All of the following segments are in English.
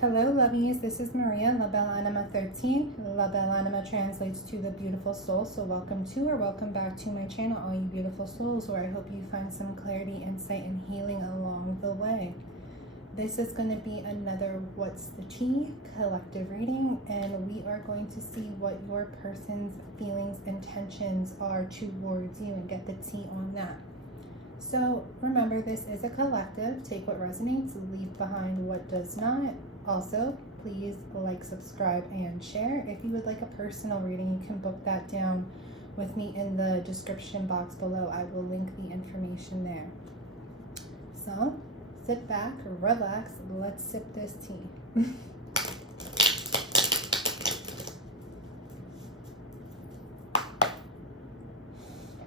Hello, lovies. This is Maria, La Bella Anima 13. La Bella Anima translates to the beautiful soul. So welcome to or welcome back to my channel, all you beautiful souls, where I hope you find some clarity, insight, and healing along the way. This is going to be another What's the Tea collective reading, and we are going to see what your person's feelings, intentions are towards you and get the tea on that. So remember, this is a collective. Take what resonates, leave behind what does not. Also, please like, subscribe, and share. If you would like a personal reading, you can book that down with me in the description box below. I will link the information there. So sit back, relax, let's sip this tea.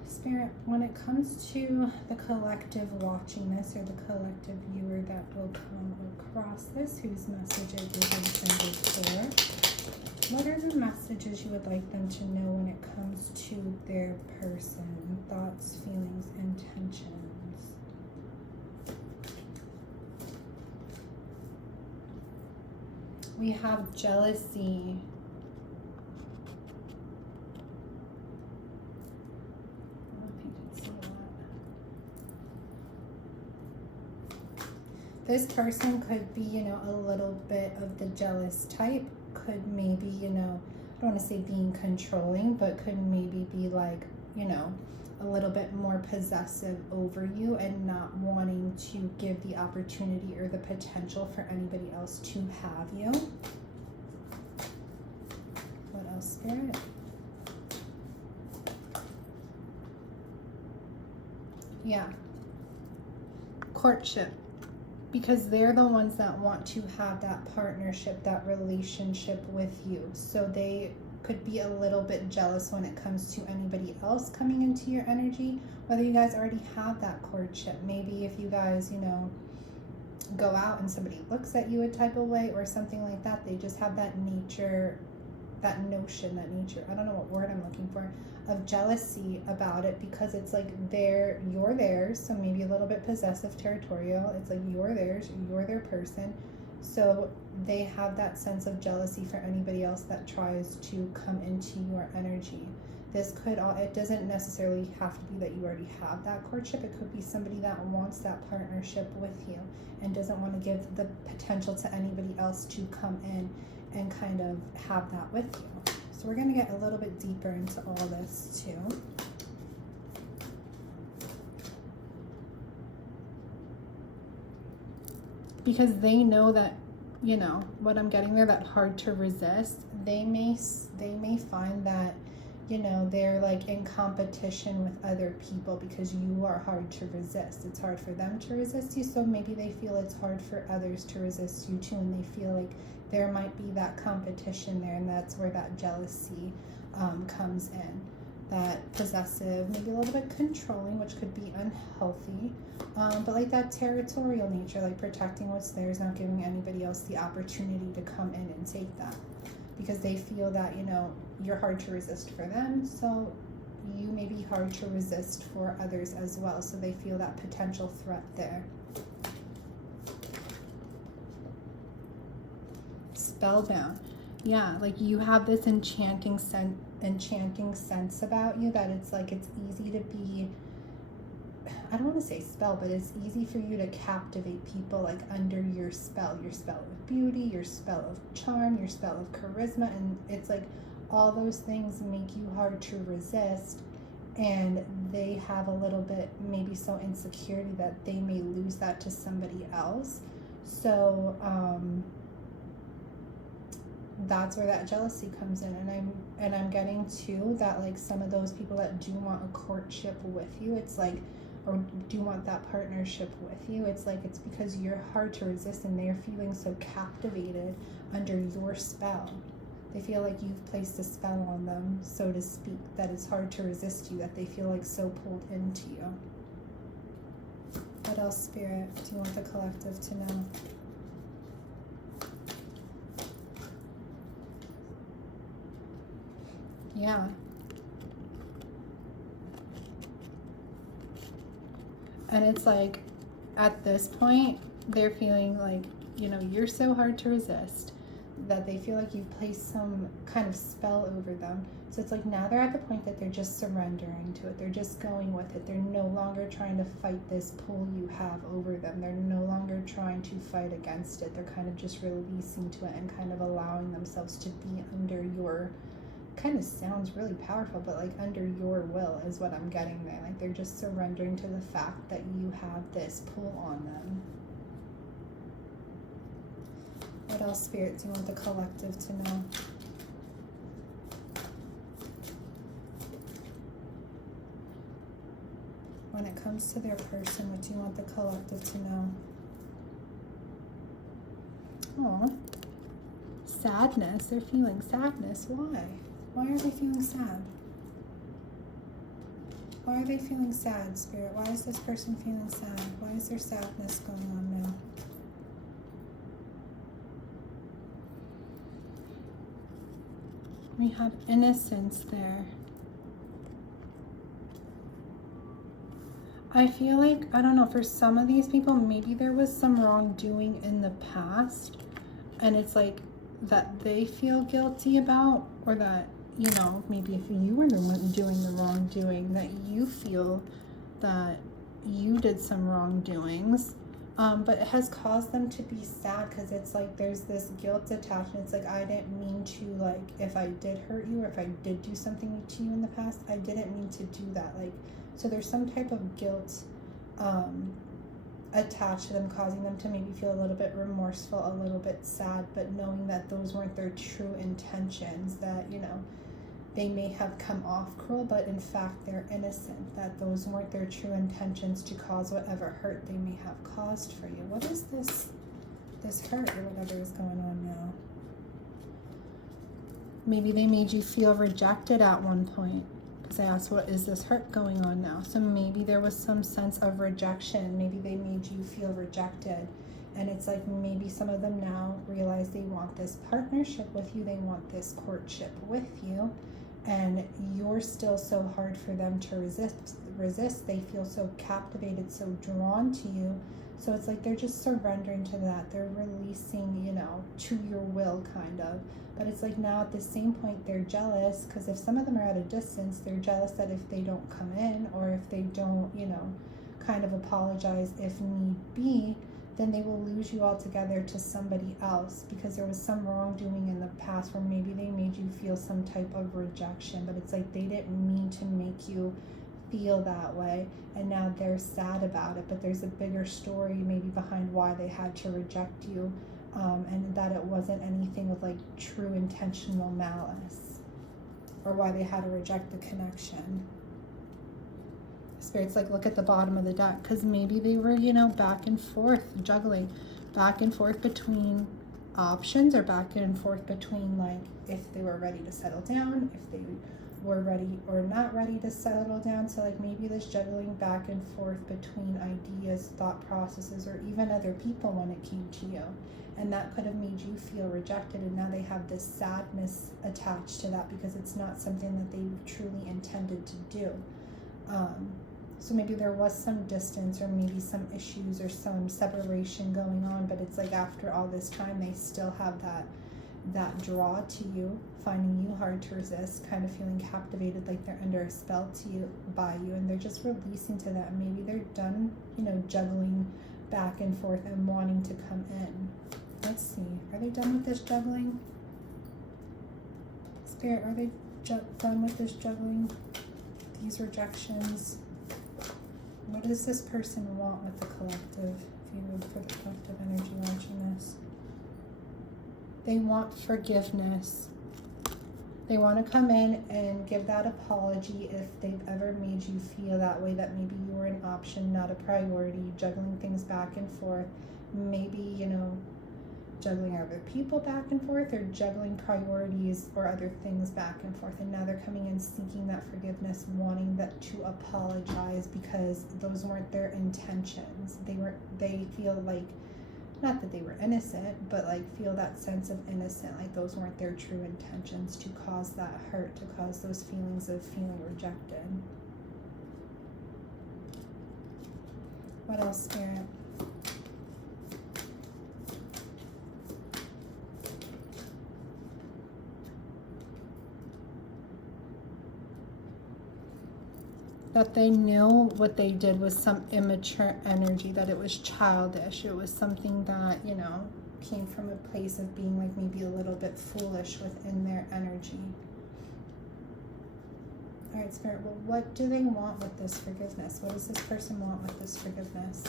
Spirit, when it comes to the collective watching this, or the collective viewer that will come across this, whose messages is intended for, what are the messages you would like them to know when it comes to their person? Thoughts, feelings, intentions. We have jealousy. This person could be, a little bit of the jealous type, could maybe, I don't want to say being controlling, but could maybe be like, a little bit more possessive over you and not wanting to give the opportunity or the potential for anybody else to have you. What else, Spirit? Yeah. Courtship. Because they're the ones that want to have that partnership, that relationship with you. So they could be a little bit jealous when it comes to anybody else coming into your energy, whether you guys already have that courtship. Maybe if you guys, go out and somebody looks at you a type of way or something like that, they just have that nature, I don't know what word I'm looking for, of jealousy about it, because it's like you're theirs, so maybe a little bit possessive, territorial. It's like you're theirs, you're their person, so they have that sense of jealousy for anybody else that tries to come into your energy. It doesn't necessarily have to be that you already have that courtship. It could be somebody that wants that partnership with you and doesn't want to give the potential to anybody else to come in and kind of have that with you. So we're going to get a little bit deeper into all this too. Because they know that, what I'm getting there, that hard to resist, they may find that, they're like in competition with other people because you are hard to resist. It's hard for them to resist you, so maybe they feel it's hard for others to resist you too, and they feel like there might be that competition there, and that's where that jealousy comes in. That possessive, maybe a little bit controlling, which could be unhealthy, but like that territorial nature, like protecting what's theirs, not giving anybody else the opportunity to come in and take that, because they feel that, you're hard to resist for them, so you may be hard to resist for others as well, so they feel that potential threat there. Spellbound. Yeah, like you have this enchanting sense about you, that it's like it's easy to be, I don't want to say spell, but it's easy for you to captivate people like under your spell of beauty, your spell of charm, your spell of charisma, and it's like all those things make you hard to resist, and they have a little bit maybe so insecurity that they may lose that to somebody else. So that's where that jealousy comes in, and I'm getting too that like some of those people that do want a courtship with you, it's like, or do want that partnership with you, it's like it's because you're hard to resist and they're feeling so captivated under your spell. They feel like you've placed a spell on them, so to speak, that it's hard to resist you, that they feel like so pulled into you. What else, Spirit, do you want the collective to know? Yeah. And it's like, at this point, they're feeling like you know, you're so hard to resist that they feel like you've placed some kind of spell over them. So it's like now they're at the point that they're just surrendering to it. They're just going with it. They're no longer trying to fight this pull you have over them. They're no longer trying to fight against it. They're kind of just releasing to it and kind of allowing themselves to be under your, kind of sounds really powerful, but like under your will is what I'm getting there. Like they're just surrendering to the fact that you have this pull on them. What else, Spirit, do you want the collective to know? When it comes to their person, what do you want the collective to know? Oh, sadness. They're feeling sadness. Why? Why are they feeling sad? Why are they feeling sad, Spirit? Why is this person feeling sad? Why is there sadness going on now? We have innocence there. I feel like, I don't know, for some of these people, maybe there was some wrongdoing in the past, and it's like that they feel guilty about, or that, you know, maybe if you were the one doing the wrongdoing, that you feel that you did some wrongdoings, but it has caused them to be sad because it's like there's this guilt attached, and it's like, I didn't mean to, like, if I did hurt you or if I did do something to you in the past, I didn't mean to do that. Like, so there's some type of guilt attached to them, causing them to maybe feel a little bit remorseful, a little bit sad, but knowing that those weren't their true intentions, that, you know, they may have come off cruel, but in fact they're innocent, that those weren't their true intentions to cause whatever hurt they may have caused for you. What is this hurt or whatever is going on now? Maybe they made you feel rejected at one point. I asked, what is this hurt going on now? So maybe there was some sense of rejection. Maybe they made you feel rejected. And it's like maybe some of them now realize they want this partnership with you. They want this courtship with you. And you're still so hard for them to resist. They feel so captivated, so drawn to you. So it's like they're just surrendering to that. They're releasing, you know, to your will, kind of. But it's like now at the same point they're jealous, because if some of them are at a distance, they're jealous that if they don't come in, or if they don't, you know, kind of apologize if need be, then they will lose you altogether to somebody else, because there was some wrongdoing in the past where maybe they made you feel some type of rejection, but it's like they didn't mean to make you feel that way, and now they're sad about it. But there's a bigger story maybe behind why they had to reject you. And that it wasn't anything with like true intentional malice, or why they had to reject the connection. Spirit's like, look at the bottom of the deck, because maybe they were, you know, back and forth, juggling back and forth between options, or back and forth between like if they were ready to settle down, if they were ready or not ready to settle down. So like maybe this juggling back and forth between ideas, thought processes, or even other people when it came to you. And that could have made you feel rejected, and now they have this sadness attached to that because it's not something that they truly intended to do. So maybe there was some distance, or maybe some issues or some separation going on, but it's like after all this time they still have that draw to you, finding you hard to resist, kind of feeling captivated, like they're under a spell by you, and they're just releasing to that. Maybe they're done, you know, juggling back and forth and wanting to come in. Let's see, are they done with this juggling? Spirit, are they done with this juggling? These rejections? What does this person want with the collective? If you would, for the collective energy watching this. They want forgiveness. They want to come in and give that apology if they've ever made you feel that way, that maybe you were an option, not a priority, juggling things back and forth. Maybe, you know, juggling other people back and forth, or juggling priorities or other things back and forth. And now they're coming in seeking that forgiveness, wanting that to apologize, because those weren't their intentions. They feel like, not that they were innocent, but like feel that sense of innocent, like those weren't their true intentions to cause that hurt, to cause those feelings of feeling rejected. What else, Spirit? that they knew what they did was some immature energy, that it was childish. It was something that, you know, came from a place of being like maybe a little bit foolish within their energy. All right, Spirit, well, what do they want with this forgiveness? What does this person want with this forgiveness?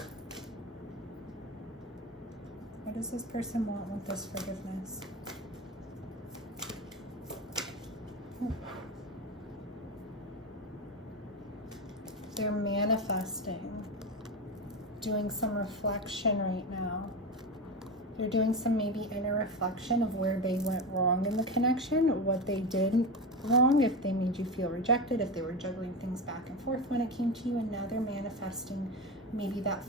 What does this person want with this forgiveness? They're manifesting, doing some reflection right now. They're doing some maybe inner reflection of where they went wrong in the connection, what they did wrong, if they made you feel rejected, if they were juggling things back and forth when it came to you, and now they're manifesting maybe that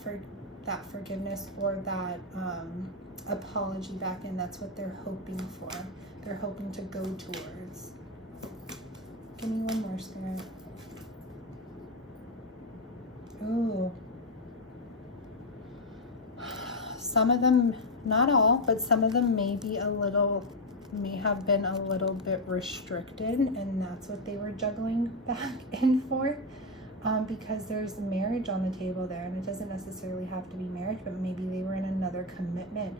forgiveness or that apology back, and that's what they're hoping for. They're hoping to go towards. Give me one more, Spirit. Ooh. Some of them, not all, but some of them may have been a little bit restricted, and that's what they were juggling back and forth, because there's marriage on the table there, and it doesn't necessarily have to be marriage, but maybe they were in another commitment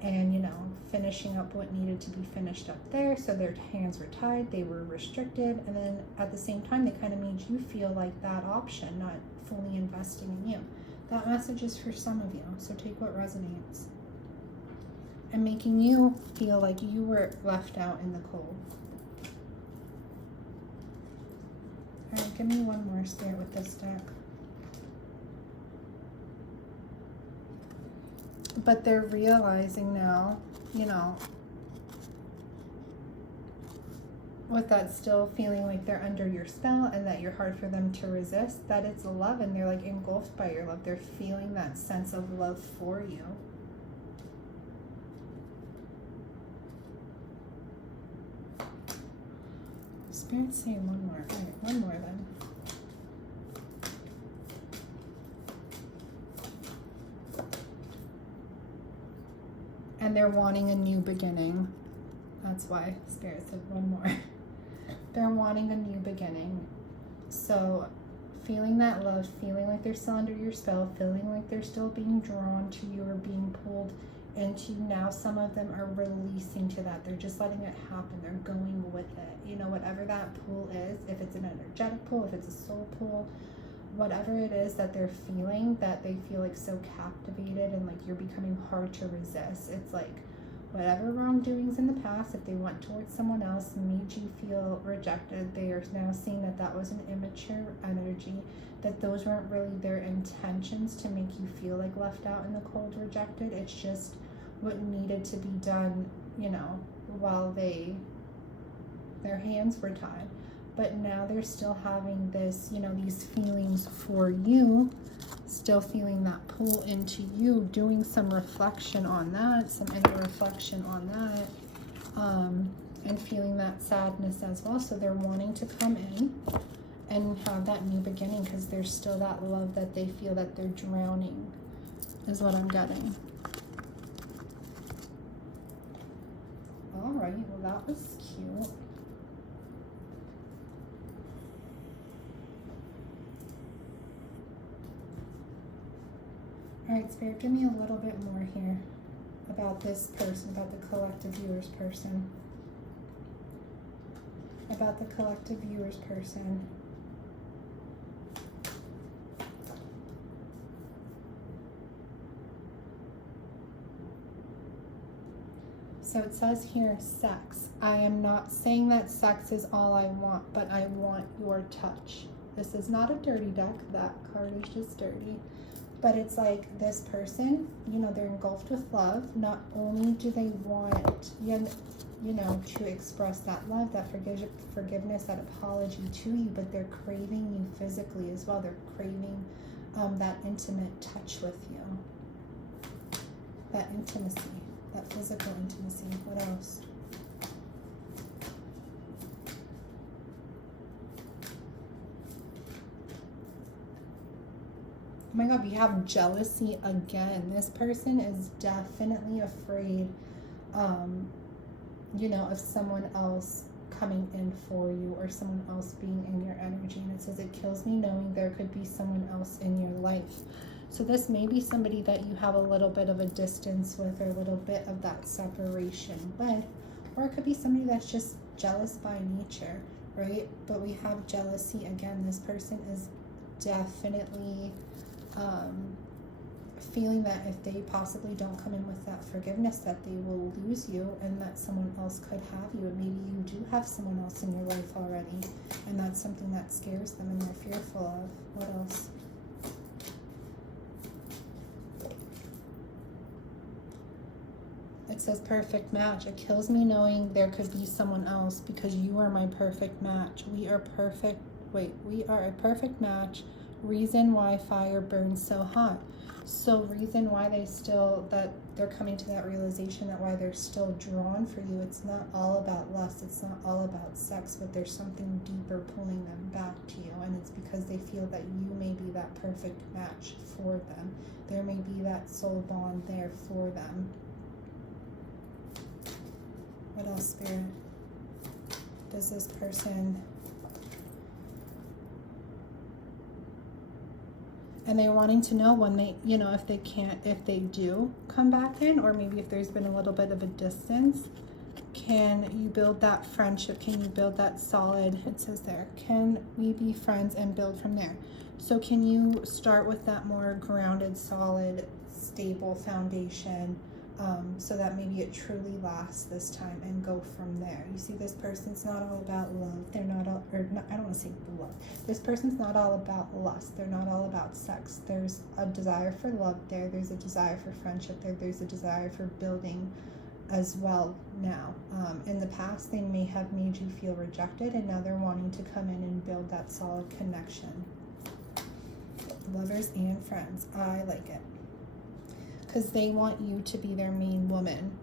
and, you know, finishing up what needed to be finished up there, so their hands were tied, they were restricted, and then at the same time they kind of made you feel like that option, not fully investing in you. That message is for some of you, so take what resonates. And making you feel like you were left out in the cold. All right, give me one more, Spirit, with this deck. But they're realizing now, you know, with that still feeling like they're under your spell and that you're hard for them to resist, that it's love, and they're like engulfed by your love. They're feeling that sense of love for you. Spirit's saying one more. All right, one more then. And they're wanting a new beginning. That's why Spirit said one more. They're wanting a new beginning. So feeling that love, feeling like they're still under your spell, feeling like they're still being drawn to you or being pulled into you. Now some of them are releasing to that. They're just letting it happen. They're going with it. You know, whatever that pull is, if it's an energetic pull, if it's a soul pull, whatever it is that they're feeling, that they feel like so captivated and like you're becoming hard to resist. It's like whatever wrongdoings in the past, if they went towards someone else, made you feel rejected, they are now seeing that that was an immature energy, that those weren't really their intentions to make you feel like left out in the cold, rejected. It's just what needed to be done, you know, while their hands were tied. But now they're still having this, you know, these feelings for you, still feeling that pull into you, doing some reflection on that, some inner reflection on that, and feeling that sadness as well. So they're wanting to come in and have that new beginning because there's still that love that they feel that they're drowning, is what I'm getting. All right, well, that was cute. All right, Spirit, give me a little bit more here about this person, about the collective viewers person. About the collective viewers person. So it says here, sex. I am not saying that sex is all I want, but I want your touch. This is not a dirty deck. That card is just dirty. But it's like this person, you know, they're engulfed with love. Not only do they want, you know, to express that love, that forgiveness, that apology to you, but they're craving you physically as well. They're craving that intimate touch with you. That intimacy, that physical intimacy. What else? Oh my God, we have jealousy again. This person is definitely afraid, you know, of someone else coming in for you, or someone else being in your energy. And it says it kills me knowing there could be someone else in your life. So this may be somebody that you have a little bit of a distance with, or a little bit of that separation with, or it could be somebody that's just jealous by nature, right? But we have jealousy again. This person is definitely feeling that if they possibly don't come in with that forgiveness, that they will lose you, and that someone else could have you, and maybe you do have someone else in your life already, and that's something that scares them and they're fearful of. What else? It says perfect match. It kills me knowing there could be someone else, because you are my perfect match. We are perfect. Wait, we are a perfect match. Reason why fire burns so hot. So reason why they're coming to that realization, that why they're still drawn for you. It's not all about lust. It's not all about sex, but there's something deeper pulling them back to you. And it's because they feel that you may be that perfect match for them. There may be that soul bond there for them. What else, Spirit? Does this person... And they're wanting to know when they, if they do come back in, or maybe if there's been a little bit of a distance, can you build that friendship? Can you build that solid, it says there, can we be friends and build from there? So can you start with that more grounded, solid, stable foundation, so that maybe it truly lasts this time, and go from there. You see, this person's not all about love. They're not all, I don't want to say love. This person's not all about lust. They're not all about sex. There's a desire for love there. There's a desire for friendship there. There's a desire for building as well now. In the past, they may have made you feel rejected, and now they're wanting to come in and build that solid connection. Lovers and friends. I like it. Because they want you to be their main woman.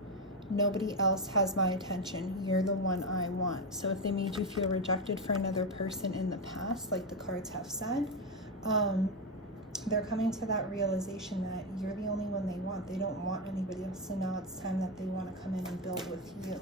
Nobody else has my attention. You're the one I want. So if they made you feel rejected for another person in the past, like the cards have said, they're coming to that realization that you're the only one they want. They don't want anybody else. So now it's time that they want to come in and build with you.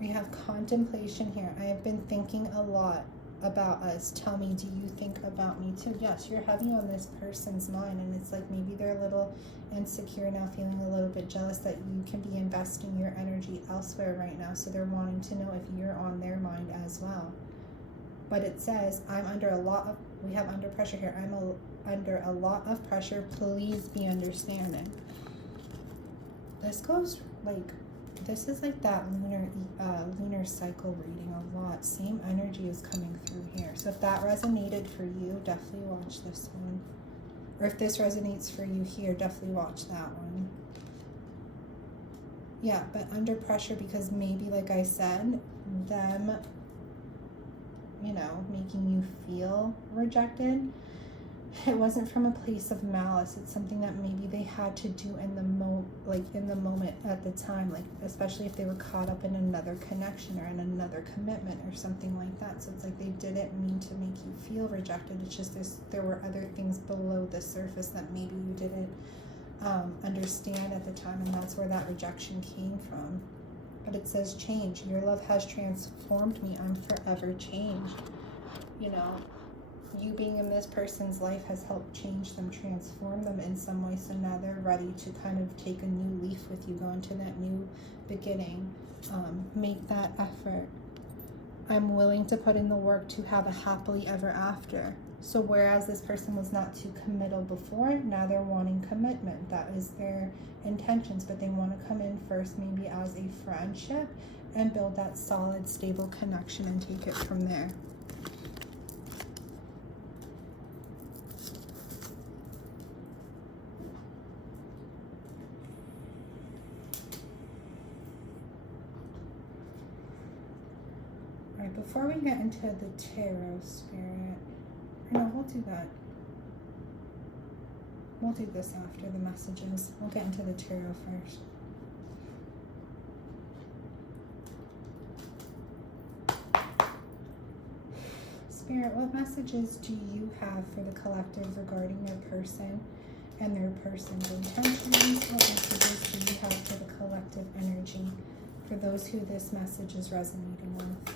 We have contemplation here. I have been thinking a lot about us. Tell me, do you think about me too? Yes, you're heavy on this person's mind, and it's like maybe they're a little insecure now, feeling a little bit jealous that you can be investing your energy elsewhere right now. So they're wanting to know if you're on their mind as well. But it says, I'm under a lot of, we have under pressure here. Under a lot of pressure. Please be understanding. This goes like, this is like that lunar cycle reading a lot. Same energy is coming through here. So if that resonated for you, definitely watch this one. Or if this resonates for you here, definitely watch that one. Yeah, but under pressure, because maybe, like I said, them, making you feel rejected, it wasn't from a place of malice. It's something that maybe they had to do in the moment at the time, like especially if they were caught up in another connection or in another commitment or something like that. So it's like they didn't mean to make you feel rejected. It's just there were other things below the surface that maybe you didn't understand at the time, and that's where that rejection came from. But it says change. Your love has transformed me. I'm forever changed. You being in this person's life has helped change them, transform them in some way. So now they're ready to kind of take a new leaf with you, go into that new beginning, make that effort. I'm willing to put in the work to have a happily ever after. So whereas this person was not too committal before, now they're wanting commitment. That is their intentions, but they want to come in first maybe as a friendship and build that solid, stable connection and take it from there. Before we get into the tarot, Spirit, no, we'll do that. We'll do this after the messages. We'll get into the tarot first. Spirit, what messages do you have for the collective regarding your person and their person's intentions? What messages do you have for the collective energy for those who this message is resonating with?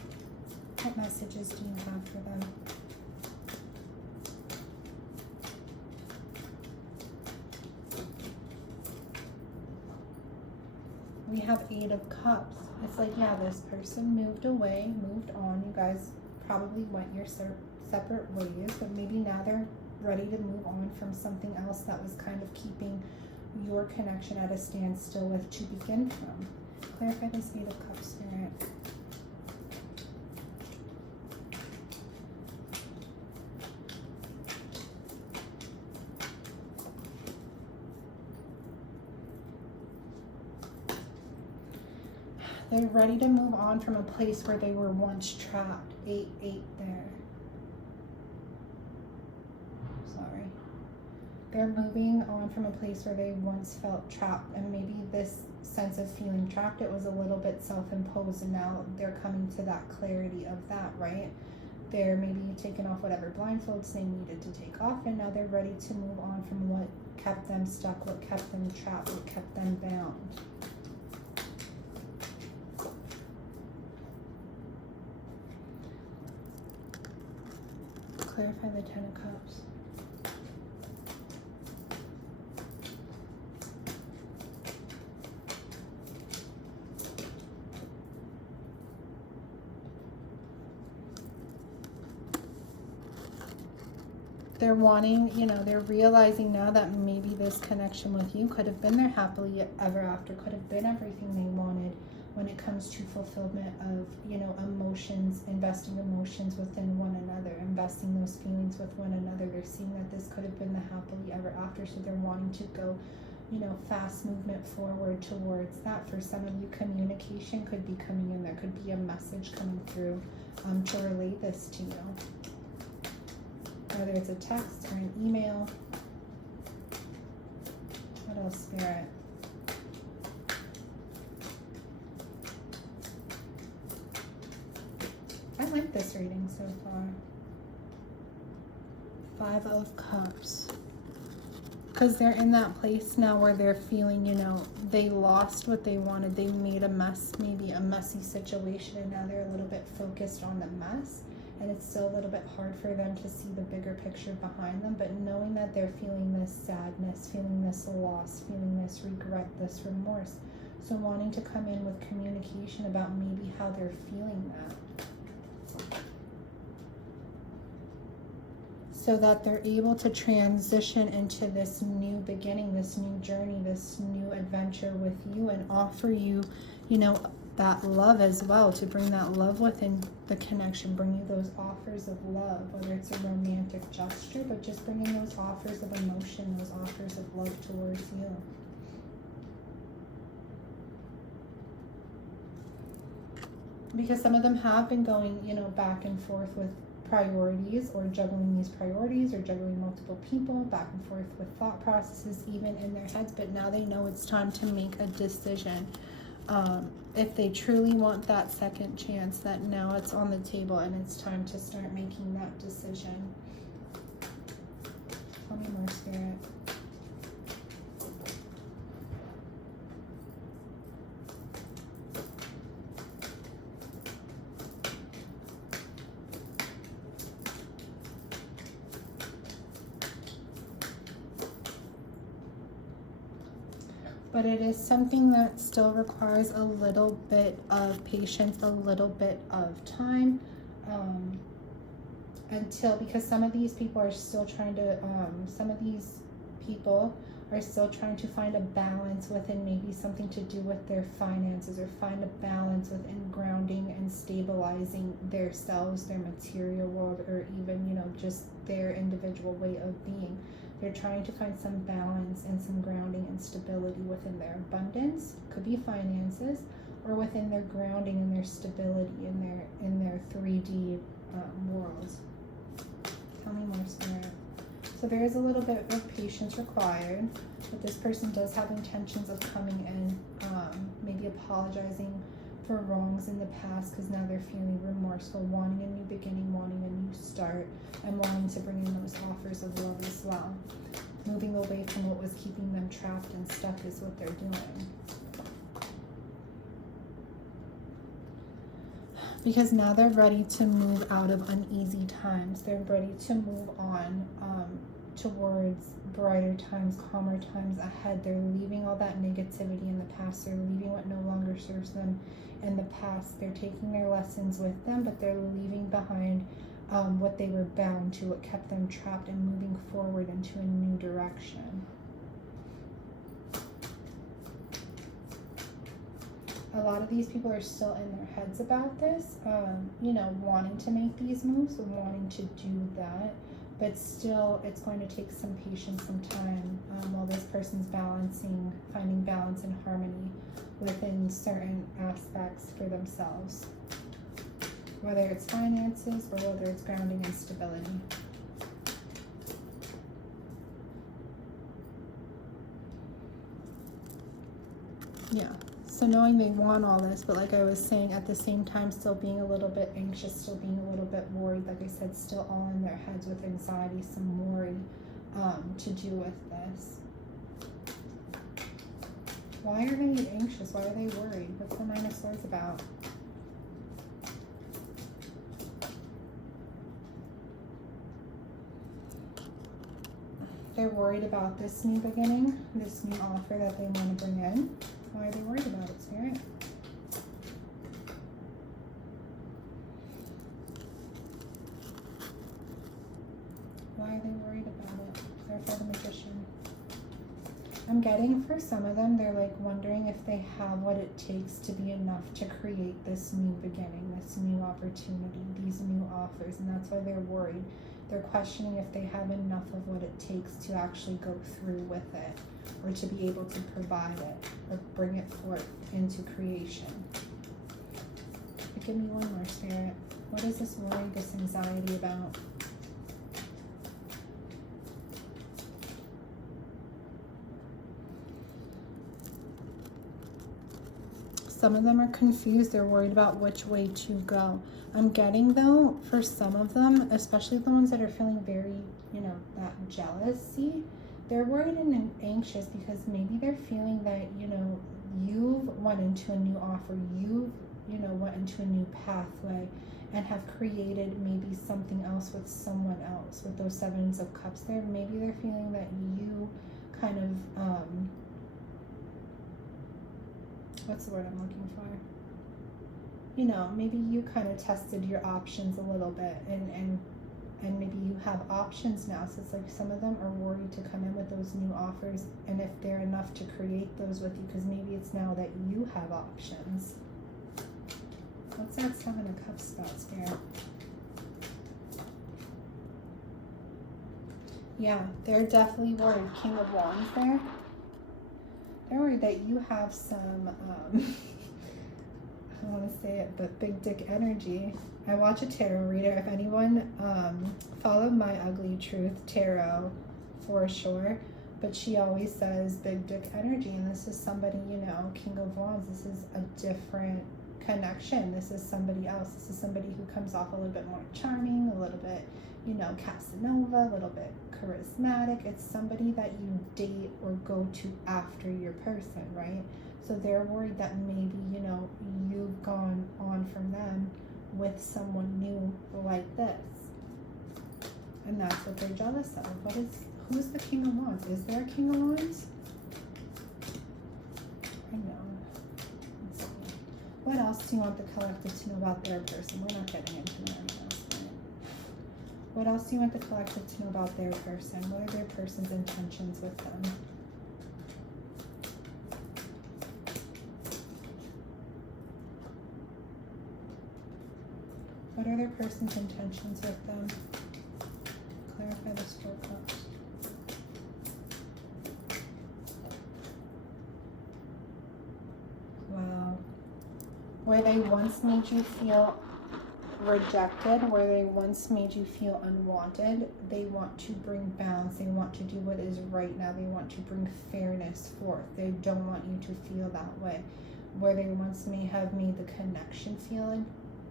What messages do you have for them? We have 8 of Cups. It's like, yeah, this person moved away, moved on. You guys probably went your separate ways, but maybe now they're ready to move on from something else that was kind of keeping your connection at a standstill with to begin from. Clarify this 8 of Cups, Spirit. They're ready to move on from a place where they were once trapped. 8, 8 there. Sorry. They're moving on from a place where they once felt trapped, and maybe this sense of feeling trapped, it was a little bit self-imposed, and now they're coming to that clarity of that, right? They're maybe taking off whatever blindfolds they needed to take off, and now they're ready to move on from what kept them stuck, what kept them trapped, what kept them bound. Clarify the 10 of Cups. They're wanting, you know, they're realizing now that maybe this connection with you could have been their happily ever after, could have been everything they wanted when it comes to fulfillment of, you know, emotions, investing emotions within one another, investing those feelings with one another. They're seeing that this could have been the happily ever after, so they're wanting to go, you know, fast movement forward towards that. For some of you, communication could be coming in. There could be a message coming through to relay this to you. Whether it's a text or an email. What else, Spirit? I like this reading so far. 5 of Cups. Because they're in that place now where they're feeling, you know, they lost what they wanted. They made a mess, maybe a messy situation, and now they're a little bit focused on the mess. And it's still a little bit hard for them to see the bigger picture behind them, but knowing that they're feeling this sadness, feeling this loss, feeling this regret, this remorse. So wanting to come in with communication about maybe how they're feeling that. So that they're able to transition into this new beginning, this new journey, this new adventure with you, and offer you, you know, that love as well, to bring that love within the connection, bring you those offers of love, whether it's a romantic gesture, but just bringing those offers of emotion, those offers of love towards you. Because some of them have been going, you know, back and forth with priorities, or juggling these priorities, or juggling multiple people, back and forth with thought processes, even in their heads, but now they know it's time to make a decision. If they truly want that second chance, that now it's on the table and it's time to start making that decision. Tell me more, Spirit. But it is something that still requires a little bit of patience, a little bit of time, because some of these people are still trying to, find a balance within maybe something to do with their finances, or find a balance within grounding and stabilizing themselves, their material world, or even, you know, just their individual way of being. They're trying to find some balance and some grounding and stability within their abundance, could be finances, or within their grounding and their stability in their 3D worlds. Tell me more, Spirit. So there is a little bit of patience required, but this person does have intentions of coming in, maybe apologizing for wrongs in the past, because now they're feeling remorseful, wanting a new beginning, wanting a new start, and wanting to bring in those offers of love as well. Moving away from what was keeping them trapped and stuck is what they're doing. Because now they're ready to move out of uneasy times. They're ready to move on towards brighter times, calmer times ahead. They're leaving all that negativity in the past. They're leaving what no longer serves them in the past. They're taking their lessons with them, but they're leaving behind what they were bound to, what kept them trapped, and moving forward into a new direction. A lot of these people are still in their heads about this, you know, wanting to make these moves, wanting to do that, but still it's going to take some patience, some time, while this person's finding balance and harmony within certain aspects for themselves, whether it's finances or whether it's grounding and stability. Yeah. So knowing they want all this, but like I was saying, at the same time, still being a little bit anxious, still being a little bit worried. Like I said, still all in their heads with anxiety, some worry to do with this. Why are they anxious? Why are they worried? What's the Nine of Swords about? They're worried about this new beginning, this new offer that they want to bring in. Why are they worried about it, Spirit? Why are they worried about it? Clarify the Magician. I'm getting for some of them, they're like wondering if they have what it takes to be enough to create this new beginning, this new opportunity, these new offers, and that's why they're worried. They're questioning if they have enough of what it takes to actually go through with it, or to be able to provide it, or bring it forth into creation. But give me one more, Spirit. What is this worry, this anxiety about? Some of them are confused. They're worried about which way to go. I'm getting, though, for some of them, especially the ones that are feeling very, you know, that jealousy, they're worried and anxious because maybe they're feeling that, you know, you've went into a new offer, you've, you know, went into a new pathway and have created maybe something else with someone else. With those Sevens of Cups there, maybe they're feeling that you kind of, what's the word I'm looking for? You know, maybe you kind of tested your options a little bit, and maybe you have options now. So it's like some of them are worried to come in with those new offers, and if they're enough to create those with you, because maybe it's now that you have options. What's that Seven of Cups about, Spirit? Yeah, they're definitely worried. King of Wands there. They're worried that you have some, I don't want to say it, but big dick energy. I watch a tarot reader. If anyone followed My Ugly Truth tarot, for sure, but she always says big dick energy, and this is somebody, you know, King of Wands, this is a different connection. This is somebody else. This is somebody who comes off a little bit more charming, a little bit, you know, Casanova, a little bit charismatic. It's somebody that you date or go to after your person, right? So they're worried that maybe, you know, you've gone on from them with someone new like this. And that's what they're jealous of. Who's the King of Wands? Is there a King of Wands? I know. Let's see. What else do you want the collective to know about their person? We're not getting into anything else. What else do you want the collective to know about their person? What are their person's intentions with them? What are their person's intentions with them? Clarify the Four of Cups. Wow. Where they once made you feel rejected, where they once made you feel unwanted, they want to bring balance. They want to do what is right now. They want to bring fairness forth. They don't want you to feel that way. where they once may have made the connection feel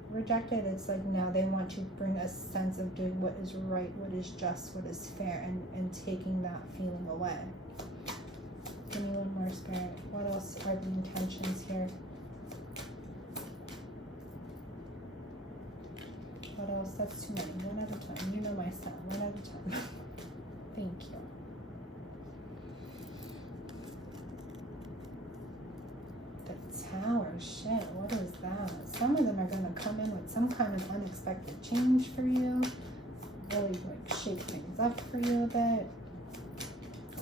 rejected, it's like now they want to bring a sense of doing what is right, what is just, what is fair, and taking that feeling away. Give me one more, Spirit. What else are the intentions here? What else? That's too many. One at a time. You know my style. One at a time. Thank you. The Tower. Shit. What is that? Some of them are going to come in with some kind of unexpected change for you. Really like shake things up for you a bit.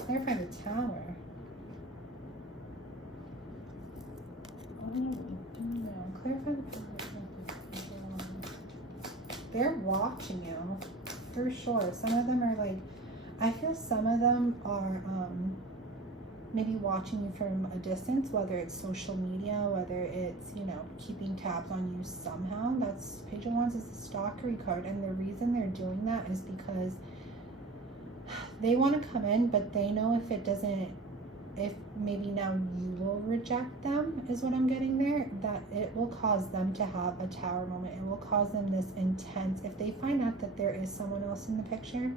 Clarify the Tower. Oh, no. Clarify the Tower. They're watching you, for sure. Some of them are like, I feel some of them are maybe watching you from a distance, whether it's social media, whether it's, you know, keeping tabs on you somehow. That's Page of Wands is a stalkery card, and the reason they're doing that is because they want to come in, but they know if maybe now you will reject them, is what I'm getting there, that it will cause them to have a Tower moment. It will cause them this intense, if they find out that there is someone else in the picture,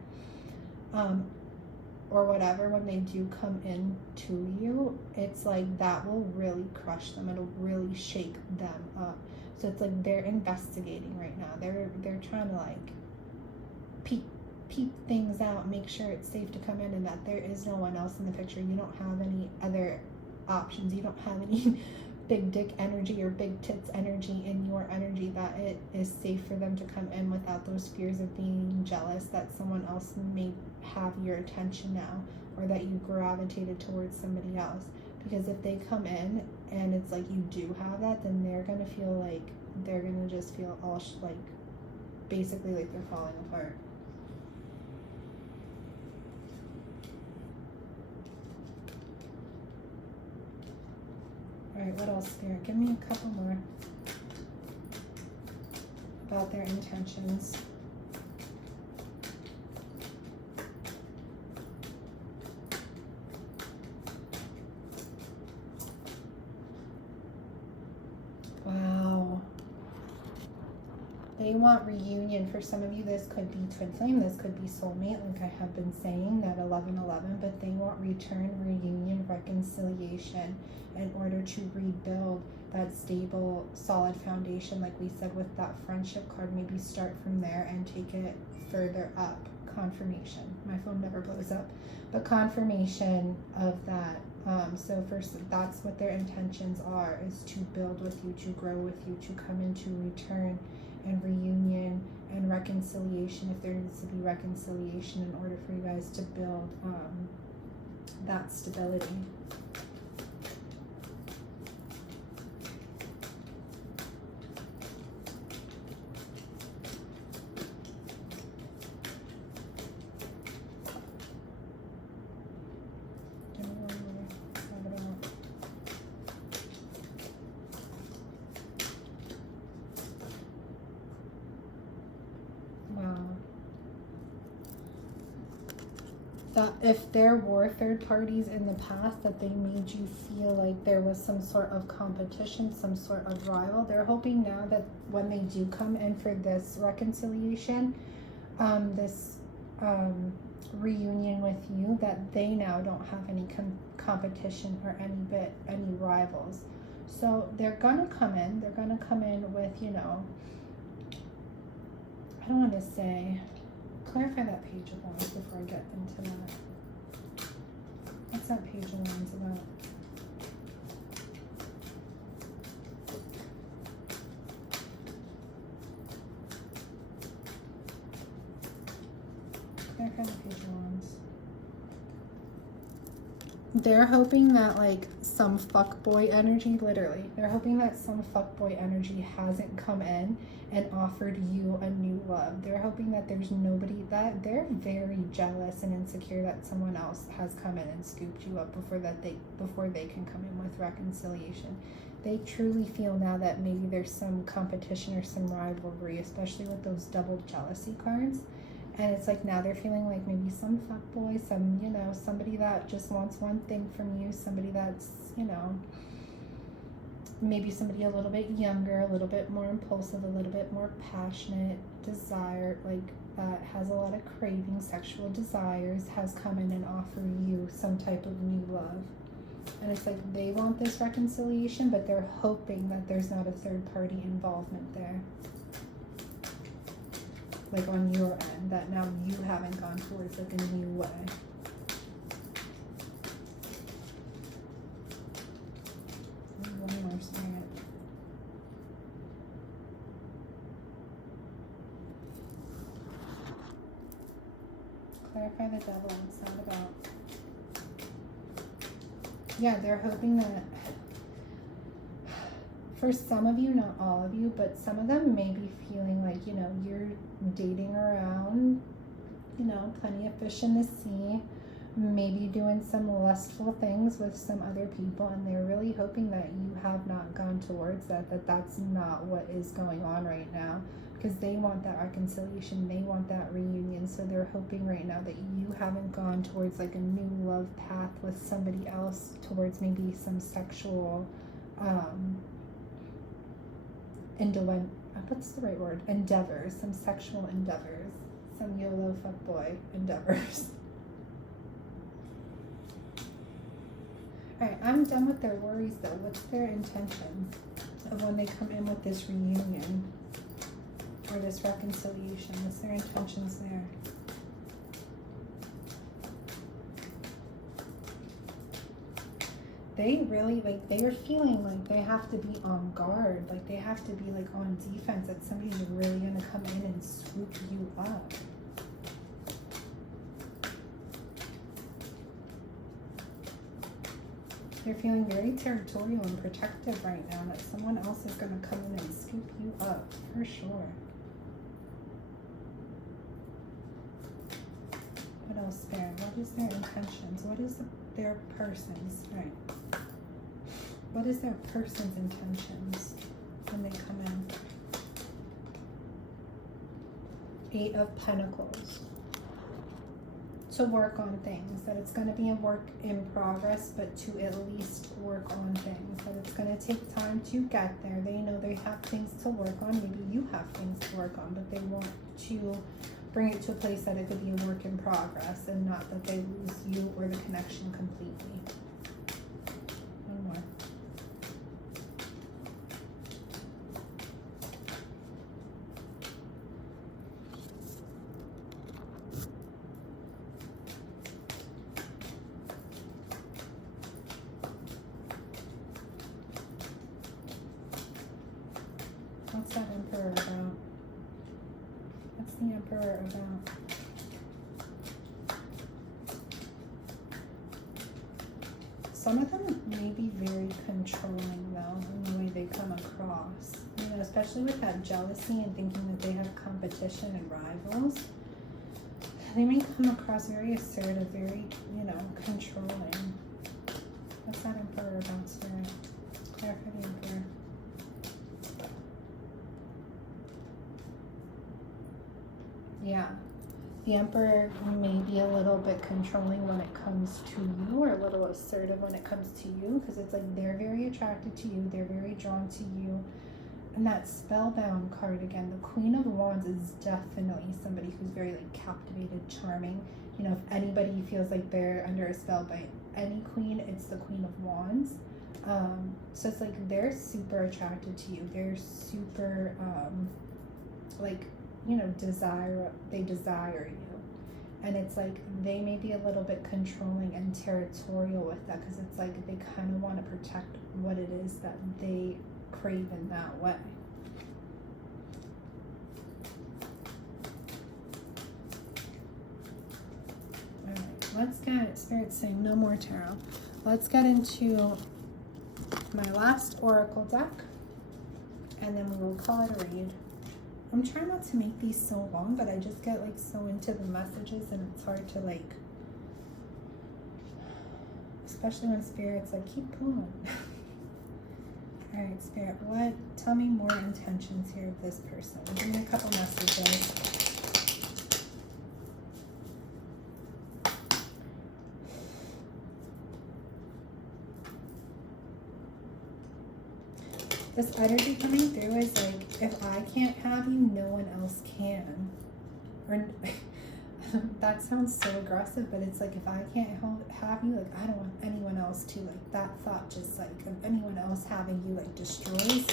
or whatever, when they do come in to you, it's like that will really crush them. It'll really shake them up. So it's like they're investigating right now. They're trying to like peek things out, make sure it's safe to come in, and that there is no one else in the picture. You don't have any other options. You don't have any big dick energy or big tits energy in your energy, that it is safe for them to come in without those fears of being jealous that someone else may have your attention now, or that you gravitated towards somebody else. Because if they come in and it's like you do have that, then they're gonna feel like they're gonna just feel all like basically like they're falling apart. Alright, what else, Spirit? Give me a couple more about their intentions. Wow. They want reunion. For some of you, this could be twin flame, this could be soulmate, like I have been saying, that 1111, but they want return, reunion, reconciliation in order to rebuild that stable, solid foundation, like we said with that friendship card. Maybe start from there and take it further up. Confirmation. My phone never blows up, but confirmation of that. So first, that's what their intentions are, is to build with you, to grow with you, to come into return and reunion and reconciliation, if there needs to be reconciliation, in order for you guys to build that stability. That if there were third parties in the past that they made you feel like there was some sort of competition, some sort of rival, they're hoping now that when they do come in for this reconciliation, this reunion with you, that they now don't have any competition or any rivals. So they're gonna come in with, you know, I don't want to say, clarify that Page of Wands before I get into that. What's that Page of Wands about? Clarify the Page of Wands. They're hoping that like some fuckboy energy, literally, they're hoping that some fuckboy energy hasn't come in and offered you a new love. They're hoping that there's nobody, that they're very jealous and insecure that someone else has come in and scooped you up before they can come in with reconciliation. They truly feel now that maybe there's some competition or some rivalry, especially with those double jealousy cards. And it's like now they're feeling like maybe some fuckboy, some, you know, somebody that just wants one thing from you, somebody that's, you know, maybe somebody a little bit younger, a little bit more impulsive, a little bit more passionate, desire, like has a lot of craving, sexual desires, has come in and offer you some type of new love. And it's like they want this reconciliation, but they're hoping that there's not a third party involvement there. Like on your end, that now you haven't gone towards like a new way. One more spirit. Clarify the devil. What's that about? Yeah, they're hoping that for some of you, not all of you, but some of them may be feeling like, you know, you're dating around, you know, plenty of fish in the sea, maybe doing some lustful things with some other people, and they're really hoping that you have not gone towards that's not what is going on right now, because they want that reconciliation, they want that reunion. So they're hoping right now that you haven't gone towards like a new love path with somebody else, towards maybe some sexual what's the right word? Endeavors, some sexual endeavors, some YOLO fuckboy endeavors. Alright, I'm done with their worries though. What's their intention of when they come in with this reunion or this reconciliation? What's their intentions there? They really, like, they are feeling like they have to be on guard, like they have to be like on defense, that somebody's really going to come in and swoop you up. They're feeling very territorial and protective right now, that someone else is going to come in and scoop you up, for sure. What else there? What is their intentions? What is their person's, right? What is their person's intentions when they come in? 8 of Pentacles. To work on things, that it's going to be a work in progress, but to at least work on things, that it's going to take time to get there. They know they have things to work on, maybe you have things to work on, but they want to bring it to a place that it could be a work in progress, and not that they lose you or the connection completely. One more. What's that Emperor about? What's the Emperor about? Some of them may be very controlling though, in the way they come across. You know, especially with that jealousy and thinking that they have competition and rivals. They may come across very assertive, very, you know, controlling. What's that Emperor about, Spirit? Clarify the Emperor. Yeah, the Emperor may be a little bit controlling when it comes to you, or a little assertive when it comes to you, because it's like they're very attracted to you, they're very drawn to you. And that Spellbound card again, the Queen of Wands is definitely somebody who's very like captivated, charming. You know, if anybody feels like they're under a spell by any queen, it's the Queen of Wands. So it's like they're super attracted to you. They're super like, you know, they desire you. And it's like they may be a little bit controlling and territorial with that, because it's like they kind of want to protect what it is that they crave in that way. Alright, let's get, Spirit's saying no more tarot. Let's get into my last oracle deck, and then we will call it a read. I'm trying not to make these so long, but I just get like so into the messages, and it's hard to like, especially when Spirit's like, keep going. Alright, Spirit, tell me more intentions here of this person. Give me a couple messages. This energy coming through is like, if I can't have you, no one else can. Or that sounds so aggressive, but it's like, if I can't have you, like, I don't want anyone else to. Like, that thought just like, of anyone else having you, like, destroys me.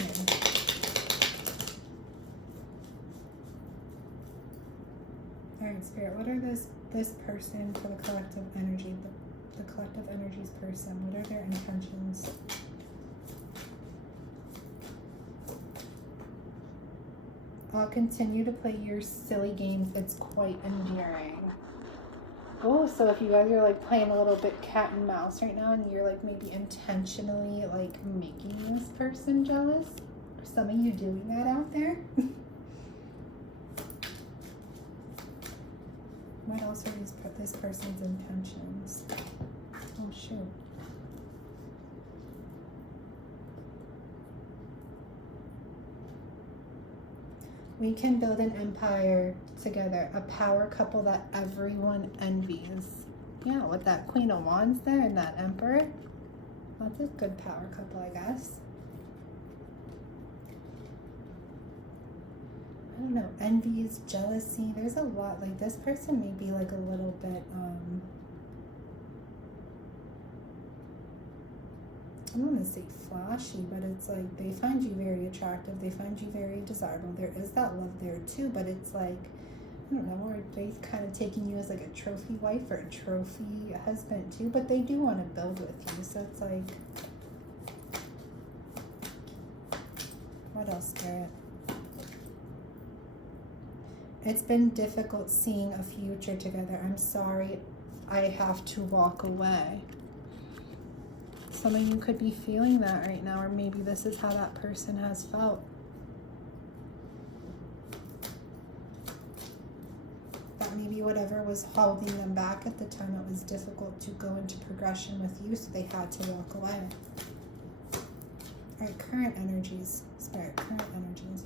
All right, Spirit, what are this person for the collective energy, the collective energy's person? What are their intentions? I'll continue to play your silly games. It's quite endearing. Oh, so if you guys are like playing a little bit cat and mouse right now, and you're like maybe intentionally like making this person jealous, or some of you doing that out there. What else are this person's intentions? Oh, shoot. We can build an empire together, a power couple that everyone envies. Yeah, with that Queen of Wands there and that Emperor. That's a good power couple, I guess. I don't know, envies, jealousy. There's a lot. Like, this person may be like a little bit, I don't want to say flashy, but it's like they find you very attractive. They find you very desirable. There is that love there too, but it's like, I don't know, or they've kind of taken you as like a trophy wife or a trophy husband too, but they do want to build with you. So it's like, what else, Spirit? It's been difficult seeing a future together. I'm sorry, I have to walk away. Some of you could be feeling that right now, or maybe this is how that person has felt. That maybe whatever was holding them back at the time, it was difficult to go into progression with you, so they had to walk away. All right, current energies, Spirit, current energies.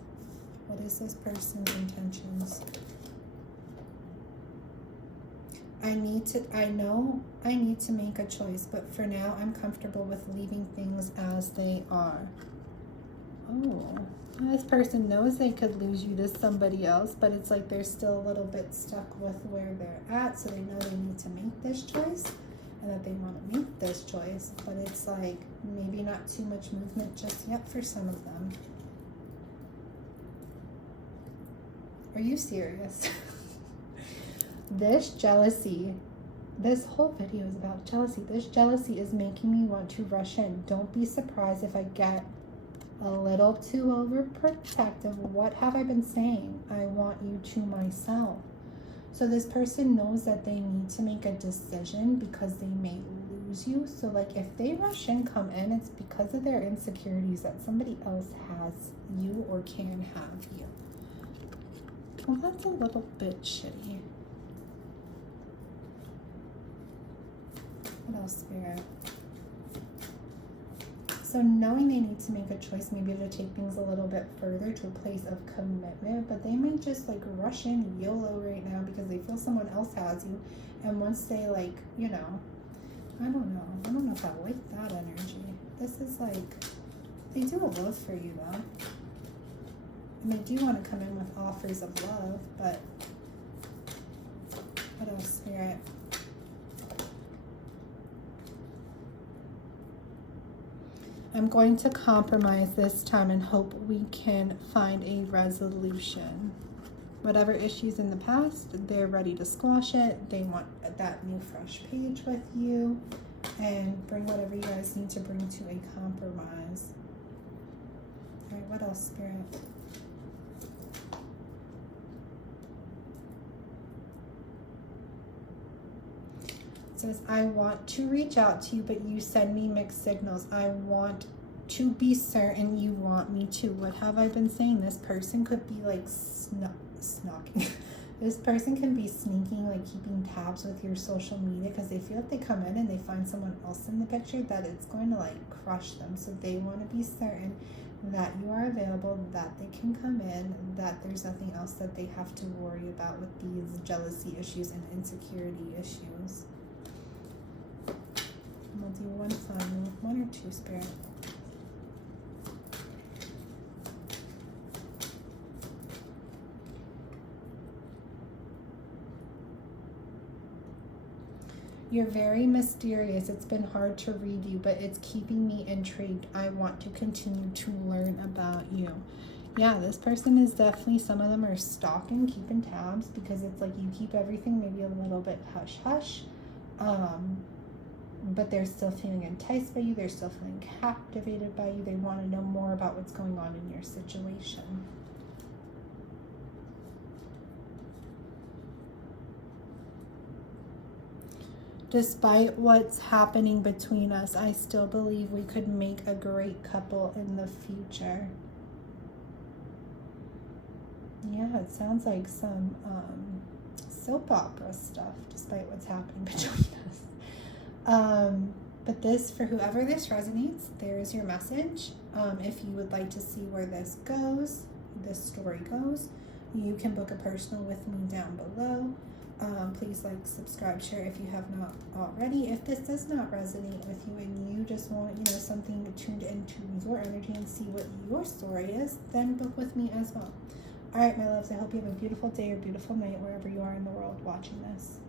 What is this person's intentions? I know I need to make a choice, but for now I'm comfortable with leaving things as they are. Oh, this person knows they could lose you to somebody else, but it's like they're still a little bit stuck with where they're at, so they know they need to make this choice and that they want to make this choice, but it's like maybe not too much movement just yet for some of them. Are you serious? This jealousy, this whole video is about jealousy. This jealousy is making me want to rush in. Don't be surprised if I get a little too overprotective. What have I been saying? I want you to myself. So this person knows that they need to make a decision because they may lose you. So like if they rush in, come in, it's because of their insecurities that somebody else has you or can have you. Well, that's a little bit shitty. What else, Spirit? So knowing they need to make a choice, maybe to take things a little bit further to a place of commitment, but they may just like rush in YOLO right now because they feel someone else has you. And once they like, you know, I don't know if I like that energy. This is like, they do a love for you though. And they do want to come in with offers of love, but what else, Spirit? I'm going to compromise this time and hope we can find a resolution. Whatever issues in the past, they're ready to squash it. They want that new fresh page with you and bring whatever you guys need to bring to a compromise. All right, what else, Spirit? It says, I want to reach out to you, but you send me mixed signals. I want to be certain you want me to. What have I been saying? This person could be like snogging. This person can be sneaking, like keeping tabs with your social media because they feel like they come in and they find someone else in the picture that it's going to like crush them. So they want to be certain that you are available, that they can come in, that there's nothing else that they have to worry about with these jealousy issues and insecurity issues. We'll do one final, one or two, Spirit. You're very mysterious. It's been hard to read you, but it's keeping me intrigued. I want to continue to learn about you. Yeah, this person is definitely, some of them are stalking, keeping tabs, because it's like you keep everything maybe a little bit hush hush. But they're still feeling enticed by you. They're still feeling captivated by you. They want to know more about what's going on in your situation. Despite what's happening between us, I still believe we could make a great couple in the future. Yeah, it sounds like some soap opera stuff, despite what's happening between us. But this, for whoever this resonates, there is your message. If you would like to see where this goes, this story goes, you can book a personal with me down below. Please like, subscribe, share if you have not already. If this does not resonate with you and you just want, something tuned into your energy and see what your story is, then book with me as well. All right, my loves, I hope you have a beautiful day or beautiful night wherever you are in the world watching this.